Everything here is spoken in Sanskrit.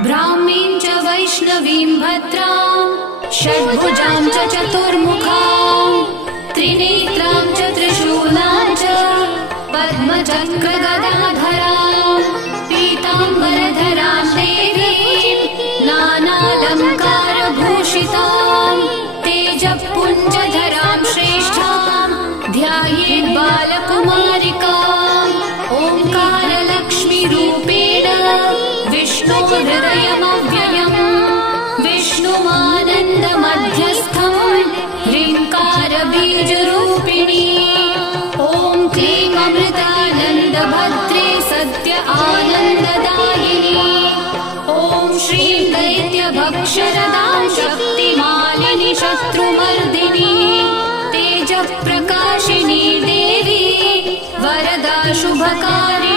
ब्राह्मीं च वैष्णवीं भद्रां षड्भुजां च चतुर्मुखां त्रिनेत्रां च त्रिशूलां च पद्मचक्रगदाधरां पीताम्बरधरां देवीं नानालङ्कारभूषितां तेजःपुञ्जधरां श्रेष्ठां ध्यायेत् बालकुमारिकाम् ओङ्कारलक्ष्मीरूपेण विष्णोर्हृदयमव्ययम् विष्णुमानन्दमध्यस्थं ह्रीङ्कारबीजरूपिणी ॐ क्लीं अमृतानन्दभद्रे सत्य आनन्ददायिनी ॐ श्रीं दैत्यभक्षरदां शक्तिमालिनि शत्रुमर्दिनी तेजःप्रकाशिनी देवी वरदा शुभकारिणी